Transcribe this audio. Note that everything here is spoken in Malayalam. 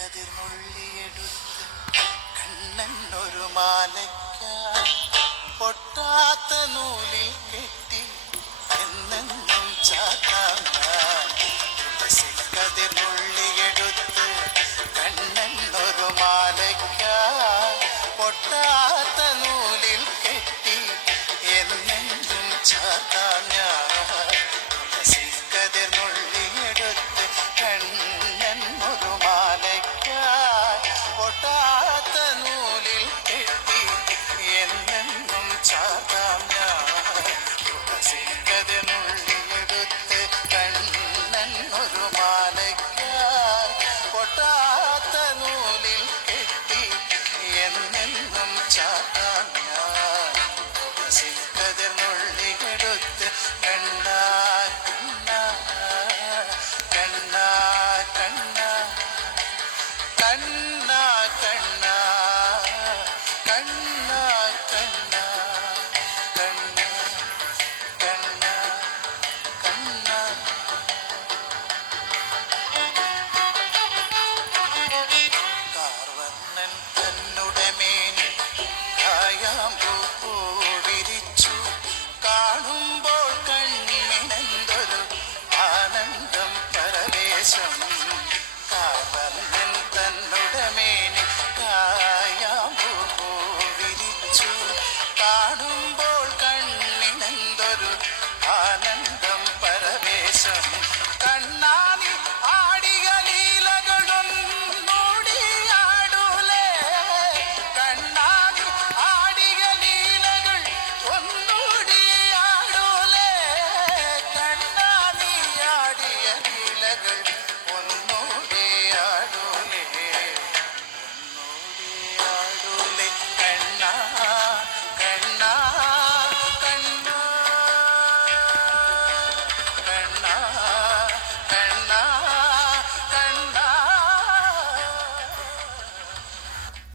കതിർന്നുള്ളിയെടുത്ത് കണ്ണനൊരു മാലയ്ക്കായി പൊട്ടാത്ത നൂലിൽ കെട്ടി എന്നെന്നും ചാത്താൻ കതിർന്നുള്ളിയെടുത്ത് കണ്ണനൊരു മാലയ്ക്കായി പൊട്ടാത്ത നൂലിൽ കെട്ടി എന്നെന്നും ചാത്താൻ കതിർന്നുള്ളിയെടുത്ത് കണ്ണനൊരു മാലയ്ക്കായി പൊട്ടാത്ത നൂലിൽ കെട്ടി എന്നെന്നും ചാത്താം കതിർന്നുള്ളിയെടുത്ത് കണ്ണനൊരു മാലയ്ക്കായി പൊട്ടാത്ത നൂലിൽ കെട്ടി എന്നെന്നും ചാത്താം കതിർന്നുള്ളിയെടുത്ത് കണ്ണാ കണ്ണാ കണ്ണാ കണ്ണാ കണ്ണാ കണ്ണാ കണ്ണാ കണ്ണാ കണ്ണാ കണ്ണാ കണ്ണാ കാർവർണ്ണൻ തന്നുടെ മേനി കായാമ്പൂ വിരിച്ചു കാണുമ്പോൾ കണ്ണിനെന്തൊരു ആനന്ദം പരവേശം കാർവർണ്ണൻ